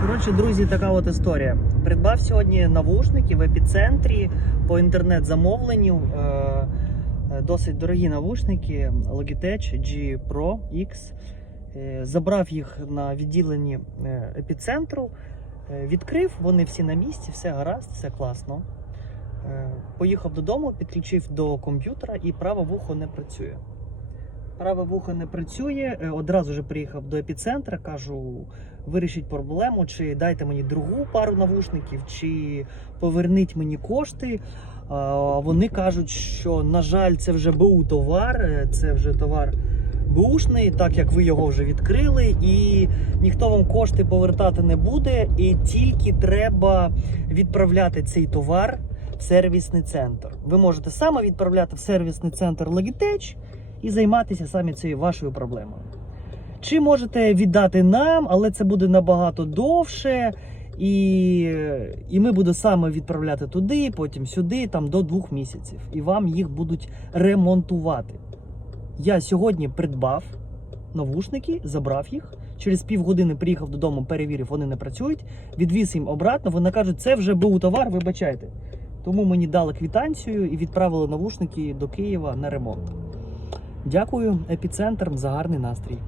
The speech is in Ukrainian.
Коротше, друзі, така от історія. Придбав сьогодні навушники в епіцентрі по інтернет-замовленню. Е, е, Досить дорогі навушники Logitech G Pro X. Е, Забрав їх на відділенні епіцентру, відкрив, вони всі на місці, все гаразд, все класно. Поїхав додому, підключив до комп'ютера і праве вухо не працює. Праве вухо не працює. е, Одразу ж приїхав до епіцентра, кажу, вирішіть проблему, чи дайте мені другу пару навушників, чи поверніть мені кошти. Вони кажуть, що, на жаль, це вже БУ товар, е, це вже товар бушний, так як ви його вже відкрили, і ніхто вам кошти повертати не буде, і тільки треба відправляти цей товар в сервісний центр. Ви можете саме відправляти в сервісний центр Logitech і займатися самі цією вашою проблемою. Чи можете віддати нам, але це буде набагато довше, і, і ми будемо саме відправляти туди, потім сюди, там до двох місяців, і вам їх будуть ремонтувати. Я сьогодні придбав навушники, забрав їх. Через півгодини приїхав додому, перевірив, вони не працюють. Відвіз їм обратно. Вони кажуть, це вже був товар, вибачайте. Тому мені дали квитанцію і відправили навушники до Києва на ремонт. Дякую епіцентрам за гарний настрій.